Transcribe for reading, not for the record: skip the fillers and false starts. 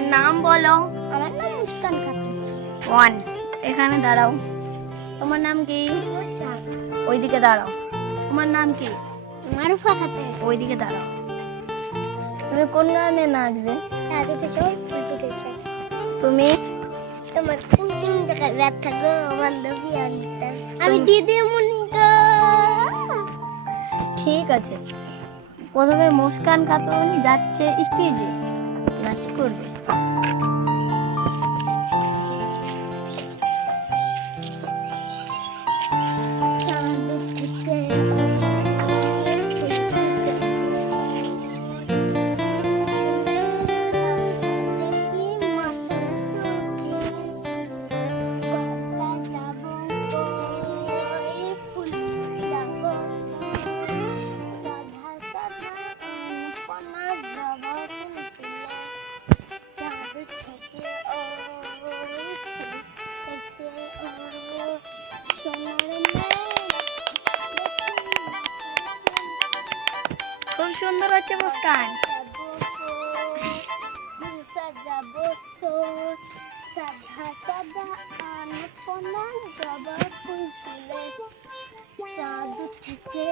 তোমার নাম বলো। আমার নাম মুস্কান খাতুন। 1 এখানে দাঁড়াও। তোমার নাম কি? ওইদিকে দাঁড়াও। তোমার নাম কি? মারুফা খাতুন। ওইদিকে দাঁড়াও। তুমি কোন গানে নাচবে? তুমি তোমার কোন কোন জায়গায় ব্যথা গো বান্ধবী আনতে আমি দিদিমণি গো। ঠিক আছে। প্রথমে মুস্কান খাতুন যাচ্ছে স্টেজে, নাচ করবে। চাঁদ উঠেছে খুব সুন্দর হচ্ছে মুস্কান। সাজাবো তো সাদা সাদা আনপনা জবা ফুল তুলে চাঁদ উঠেছে